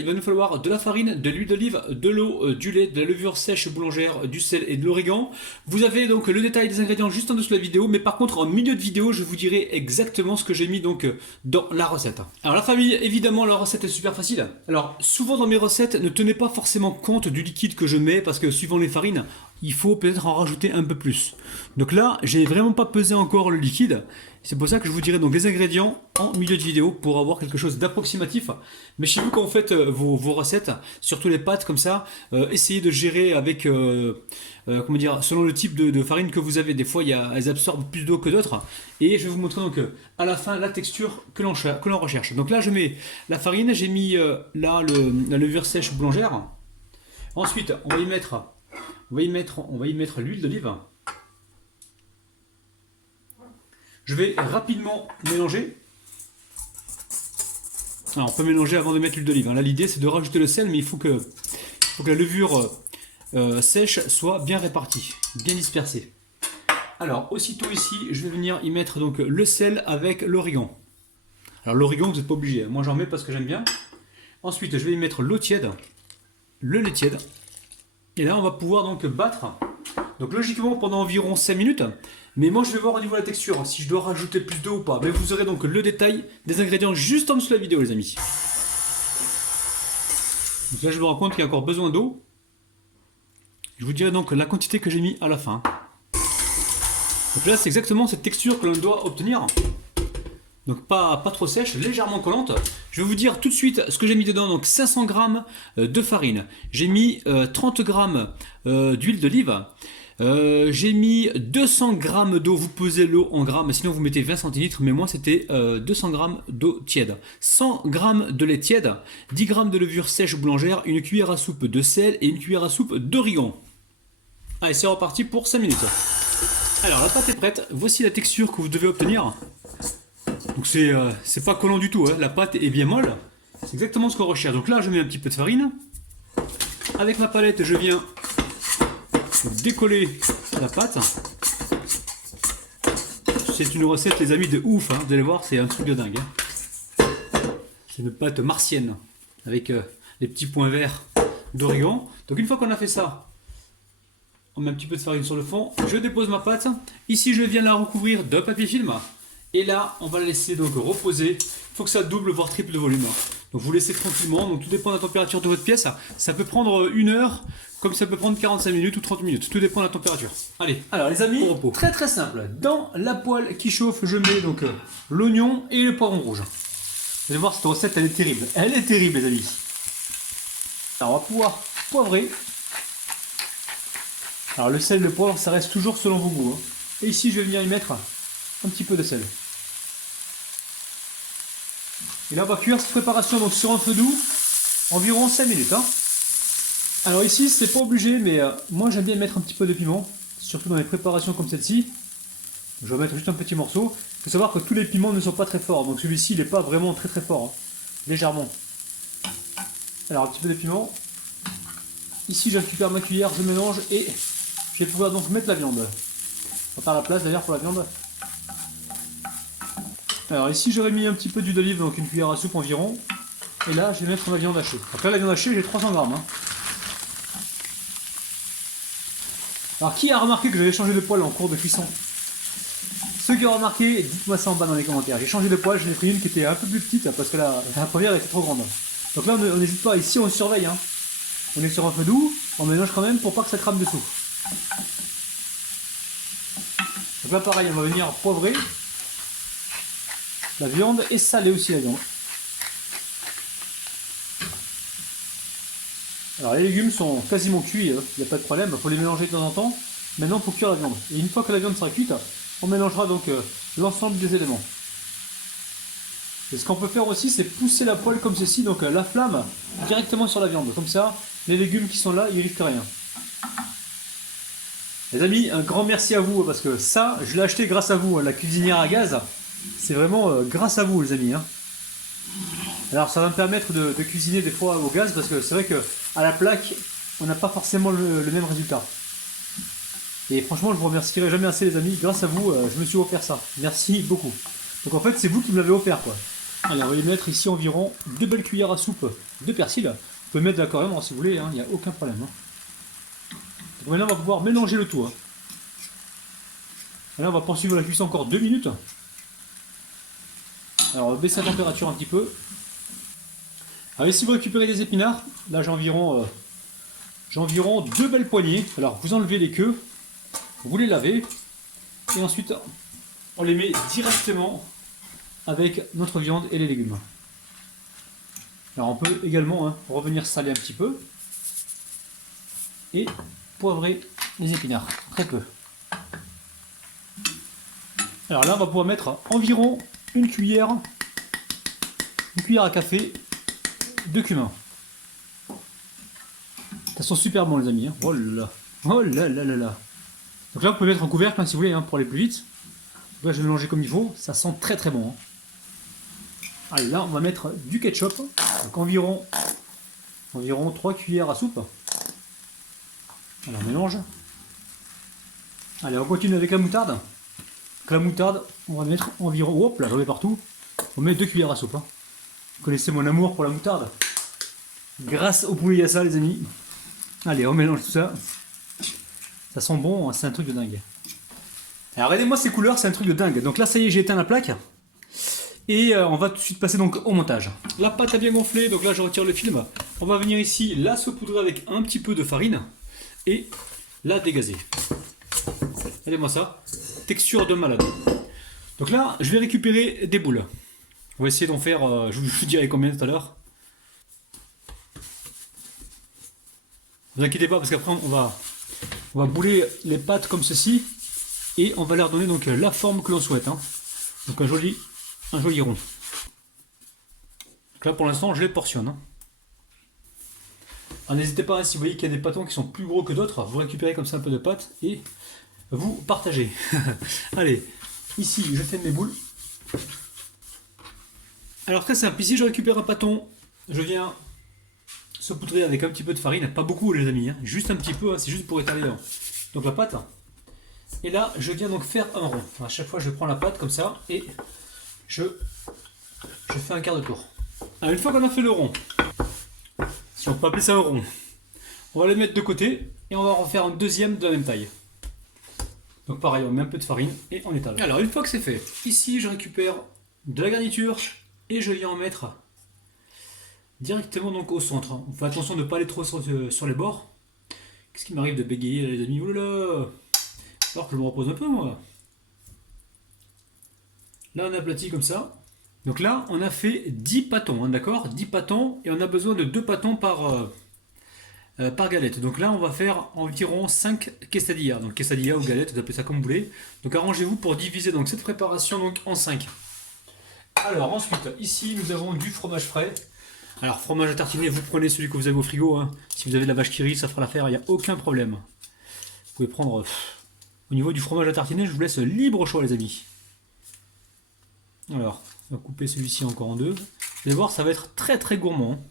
Il va nous falloir de la farine, de l'huile d'olive, de l'eau, du lait, de la levure sèche boulangère, du sel et de l'origan. Vous avez donc le détail des ingrédients juste en dessous de la vidéo, mais par contre en milieu de vidéo, je vous dirai exactement ce que j'ai mis donc dans la recette. Alors la famille, évidemment la recette est super facile. Alors souvent dans mes recettes, ne tenez pas forcément compte du liquide que je mets parce que suivant les farines, il faut peut-être en rajouter un peu plus. Donc là, j'ai vraiment pas pesé encore le liquide. C'est pour ça que je vous dirai donc les ingrédients en milieu de vidéo pour avoir quelque chose d'approximatif. Mais chez vous, quand vous faites vos recettes, surtout les pâtes comme ça, essayez de gérer avec, comment dire, selon le type de farine que vous avez. Des fois, elles absorbent plus d'eau que d'autres. Et je vais vous montrer donc à la fin la texture que l'on recherche. Donc là, je mets la farine, j'ai mis là la levure sèche boulangère. Ensuite, on va y mettre l'huile d'olive. Je vais rapidement mélanger. Alors on peut mélanger avant de mettre l'huile d'olive. Là l'idée c'est de rajouter le sel, mais il faut que la levure sèche soit bien répartie, bien dispersée. Alors aussitôt ici, je vais venir y mettre donc le sel avec l'origan. Alors l'origan vous n'êtes pas obligé, moi j'en mets parce que j'aime bien. Ensuite je vais y mettre l'eau tiède, le lait tiède. Et là on va pouvoir donc battre. Donc logiquement pendant environ 5 minutes. Mais moi je vais voir au niveau de la texture si je dois rajouter plus d'eau ou pas. Mais vous aurez donc le détail des ingrédients juste en dessous de la vidéo les amis. Donc là je me rends compte qu'il y a encore besoin d'eau. Je vous dirai donc la quantité que j'ai mis à la fin. Donc là c'est exactement cette texture que l'on doit obtenir. Donc pas trop sèche, légèrement collante. Je vais vous dire tout de suite ce que j'ai mis dedans. Donc 500 g de farine. J'ai mis 30 g d'huile d'olive. J'ai mis 200 g d'eau, vous pesez l'eau en grammes, sinon vous mettez 20 centilitres, mais moi c'était 200 g d'eau tiède, 100 g de lait tiède, 10 g de levure sèche boulangère, une cuillère à soupe de sel et une cuillère à soupe d'origan. Allez, c'est reparti pour 5 minutes. Alors la pâte est prête, voici la texture que vous devez obtenir. Donc c'est pas collant du tout, hein. La pâte est bien molle, c'est exactement ce qu'on recherche. Donc là je mets un petit peu de farine, avec ma palette je viens décoller la pâte. C'est une recette les amis de ouf, hein. Vous allez voir c'est un truc de dingue, hein. C'est une pâte martienne avec les petits points verts d'origan. Donc une fois qu'on a fait ça, on met un petit peu de farine sur le fond, je dépose ma pâte, ici je viens la recouvrir d'un papier film et là on va la laisser donc reposer. Il faut que ça double voire triple de volume, donc vous laissez tranquillement. Donc tout dépend de la température de votre pièce, ça peut prendre 1 heure comme ça peut prendre 45 minutes ou 30 minutes, tout dépend de la température. Allez, alors les amis, au repos. Très simple, dans la poêle qui chauffe je mets donc l'oignon et le poivron rouge. Vous allez voir cette recette elle est terrible les amis. Alors on va pouvoir poivrer. Alors le sel et le poivre ça reste toujours selon vos goûts, hein. Et ici je vais venir y mettre un petit peu de sel. Et là on va cuire cette préparation donc sur un feu doux environ 5 minutes, hein. Alors ici c'est pas obligé, mais moi j'aime bien mettre un petit peu de piment, surtout dans les préparations comme celle-ci. Je vais mettre juste un petit morceau. Il faut savoir que tous les piments ne sont pas très forts, donc celui-ci il n'est pas vraiment très fort, hein. Légèrement. Alors un petit peu de piment. Ici je récupère ma cuillère, je mélange et je vais pouvoir donc mettre la viande. On va faire la place d'ailleurs pour la viande. Alors ici j'aurais mis un petit peu d'huile d'olive, donc une cuillère à soupe environ. Et là je vais mettre ma viande hachée. Donc là la viande hachée j'ai 300 grammes, hein. Alors qui a remarqué que j'avais changé de poêle en cours de cuisson? Ceux qui ont remarqué, dites-moi ça en bas dans les commentaires. J'ai changé de poêle, j'en ai pris une qui était un peu plus petite parce que la première était trop grande. Donc là on n'hésite pas, ici on surveille, hein. On est sur un feu doux, on mélange quand même pour pas que ça crame dessous. Donc là pareil, on va venir poivrer la viande et saler aussi la viande. Alors les légumes sont quasiment cuits, il n'y a pas de problème, il faut les mélanger de temps en temps. Maintenant il faut cuire la viande. Et une fois que la viande sera cuite, on mélangera donc l'ensemble des éléments. Et ce qu'on peut faire aussi, c'est pousser la poêle comme ceci, donc la flamme directement sur la viande. Comme ça, les légumes qui sont là, ils risquent rien. Les amis, un grand merci à vous, parce que ça, je l'ai acheté grâce à vous, la cuisinière à gaz. C'est vraiment grâce à vous les amis, hein. Alors ça va me permettre de cuisiner des fois au gaz, parce que c'est vrai qu'à la plaque, on n'a pas forcément le même résultat. Et franchement, je vous remercierai jamais assez les amis, grâce à vous, je me suis offert ça. Merci beaucoup. Donc en fait, c'est vous qui me l'avez offert, quoi. Allez, on va y mettre ici environ 2 belles cuillères à soupe de persil. Vous pouvez mettre de la coriandre si vous voulez, il n'y a aucun problème. Donc maintenant, on va pouvoir mélanger le tout. Et là, on va poursuivre la cuisson encore 2 minutes. Alors, on va baisser la température un petit peu. Alors, si vous récupérez des épinards, là j'ai environ 2 belles poignées. Alors, vous enlevez les queues, vous les lavez, et ensuite, on les met directement avec notre viande et les légumes. Alors, on peut également revenir saler un petit peu et poivrer les épinards, très peu. Alors là, on va pouvoir mettre environ une cuillère à café de cumin. Ça sent super bon, les amis. Oh là là, oh là là là là. Donc là, vous pouvez mettre en couvercle si vous voulez, pour aller plus vite. Donc là, je vais mélanger comme il faut. Ça sent très très bon. Allez, là, on va mettre du ketchup. Donc environ 3 cuillères à soupe. Alors, on mélange. Allez, on continue avec la moutarde. Donc la moutarde, on va mettre environ... Hop là, j'en ai partout. On met 2 cuillères à soupe. Vous connaissez mon amour pour la moutarde. Grâce au poulet yassa, les amis. Allez, on mélange tout ça. Ça sent bon, c'est un truc de dingue. Alors, regardez-moi ces couleurs, c'est un truc de dingue. Donc là, ça y est, j'ai éteint la plaque. Et on va tout de suite passer donc au montage. La pâte a bien gonflé, donc là, je retire le film. On va venir ici la saupoudrer avec un petit peu de farine. Et la dégazer. Regardez-moi ça. Texture de malade. Donc là, je vais récupérer des boules. On va essayer d'en faire, je vous dirai combien tout à l'heure. Ne vous inquiétez pas, parce qu'après, on va bouler les pâtes comme ceci. Et on va leur donner donc la forme que l'on souhaite. Donc un joli rond. Donc là, pour l'instant, je les portionne. Alors n'hésitez pas, si vous voyez qu'il y a des pâtons qui sont plus gros que d'autres, vous récupérez comme ça un peu de pâte et vous partagez. Allez, ici je fais mes boules. Alors très simple, ici je récupère un pâton, je viens saupoudrer avec un petit peu de farine, pas beaucoup les amis, juste un petit peu, c'est juste pour étaler donc la pâte. Et là je viens donc faire un rond. À chaque fois je prends la pâte comme ça et je fais un quart de tour. Alors une fois qu'on a fait le rond, si on peut appeler ça un rond, on va le mettre de côté et on va en faire un deuxième de la même taille. Donc pareil, on met un peu de farine et on étale. Alors une fois que c'est fait, ici je récupère de la garniture et je viens en mettre directement donc au centre. On fait attention de ne pas aller trop sur les bords. Qu'est-ce qui m'arrive de bégayer les amis? Oh là là! Alors que je me repose un peu moi. Là on aplatit comme ça. Donc là on a fait 10 pâtons, d'accord? 10 pâtons et on a besoin de 2 pâtons par galette. Donc là on va faire environ 5 quesadillas. Donc quesadillas ou galettes, vous appelez ça comme vous voulez. Donc arrangez-vous pour diviser donc cette préparation donc en 5. Alors ensuite, ici nous avons du fromage frais. Alors fromage à tartiner, vous prenez celui que vous avez au frigo. Si vous avez de la vache qui rit, ça fera l'affaire, il n'y a aucun problème. Vous pouvez prendre... Au niveau du fromage à tartiner, je vous laisse libre choix les amis. Alors, on va couper celui-ci encore en deux. Vous allez voir, ça va être très très gourmand.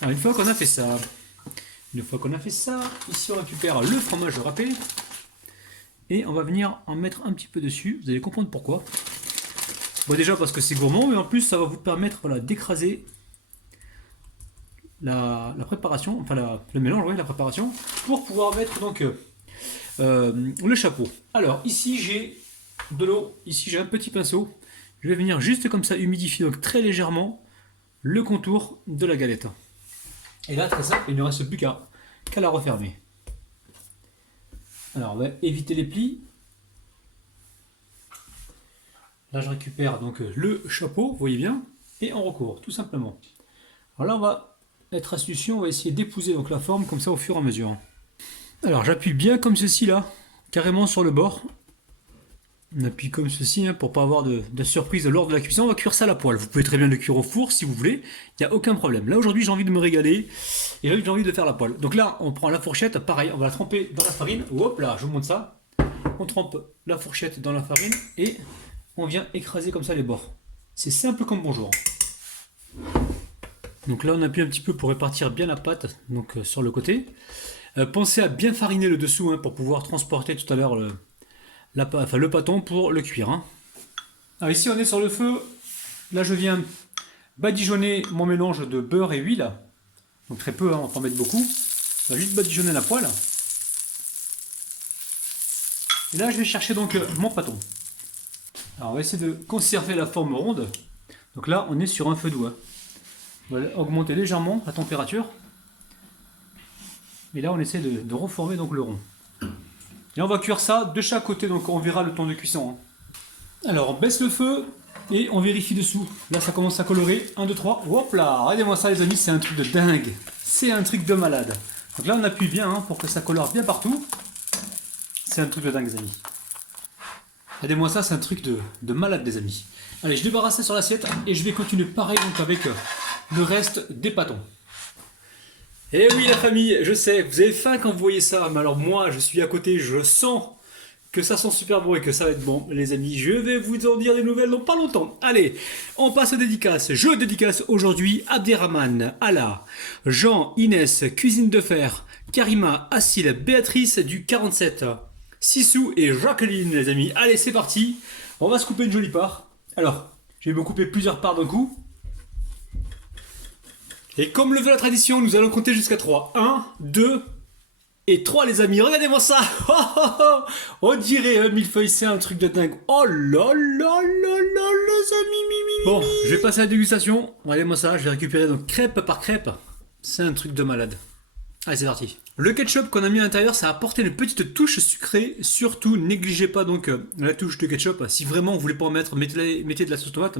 Alors une fois qu'on a fait ça, ici on récupère le fromage râpé. Et on va venir en mettre un petit peu dessus, vous allez comprendre pourquoi. Bon déjà parce que c'est gourmand, mais en plus ça va vous permettre d'écraser la préparation, enfin le mélange, oui, la préparation, pour pouvoir mettre donc le chapeau. Alors ici j'ai de l'eau, ici j'ai un petit pinceau, je vais venir juste comme ça humidifier donc très légèrement le contour de la galette. Et là très simple, il ne reste plus qu'à la refermer. Alors on va éviter les plis. Là je récupère donc le chapeau, vous voyez bien, et on recouvre tout simplement. Alors là on va être astucieux, on va essayer d'épouser donc la forme comme ça au fur et à mesure. Alors j'appuie bien comme ceci là, carrément sur le bord. On appuie comme ceci pour pas avoir de surprise lors de la cuisson. On va cuire ça à la poêle. Vous pouvez très bien le cuire au four si vous voulez, il n'y a aucun problème. Là aujourd'hui j'ai envie de me régaler et j'ai envie de faire la poêle. Donc là on prend la fourchette, pareil, on va la tremper dans la farine. Hop là, je vous montre ça. On trempe la fourchette dans la farine et on vient écraser comme ça les bords. C'est simple comme bonjour. Donc là on appuie un petit peu pour répartir bien la pâte donc, sur le côté. Pensez à bien fariner le dessous pour pouvoir transporter tout à l'heure le pâton pour le cuire. Alors ici on est sur le feu. Là je viens badigeonner mon mélange de beurre et huile. Donc très peu, hein, on va pas en mettre beaucoup. On va juste badigeonner la poêle. Et là, je vais chercher donc mon pâton. Alors, on va essayer de conserver la forme ronde. Donc là, on est sur un feu doux. On va augmenter légèrement la température. Et là, on essaie de reformer donc le rond. Et on va cuire ça de chaque côté, donc on verra le temps de cuisson. Hein. Alors, on baisse le feu et on vérifie dessous. Là, ça commence à colorer. 1, 2, 3. Hop là! Regardez-moi ça, les amis, c'est un truc de dingue. C'est un truc de malade. Donc là, on appuie bien hein, pour que ça colore bien partout. C'est un truc de dingue, les amis. Regardez-moi ça, c'est un truc de malade, les amis. Allez, je débarrasse ça sur l'assiette et je vais continuer pareil donc avec le reste des pâtons. Eh oui, la famille, je sais, vous avez faim quand vous voyez ça, mais alors moi, je suis à côté, je sens que ça sent super bon et que ça va être bon, les amis. Je vais vous en dire des nouvelles dans pas longtemps. Allez, on passe aux dédicaces. Je dédicace aujourd'hui Abderrahman, Ala, Jean, Inès, Cuisine de Fer, Karima, Assil, Béatrice du 47, Sissou et Jacqueline, les amis. Allez, c'est parti. On va se couper une jolie part. Alors, je vais me couper plusieurs parts d'un coup. Et comme le veut la tradition, nous allons compter jusqu'à 3. 1, 2 et 3, les amis. Regardez-moi ça. On dirait un millefeuille, c'est un truc de dingue. Oh là là là là, les amis. Bon, je vais passer à la dégustation. Regardez-moi ça, je vais récupérer donc crêpe par crêpe. C'est un truc de malade. Allez, c'est parti. Le ketchup qu'on a mis à l'intérieur, ça a apporté une petite touche sucrée. Surtout, négligez pas donc la touche de ketchup. Si vraiment vous voulez pas en mettre, mettez de la sauce tomate.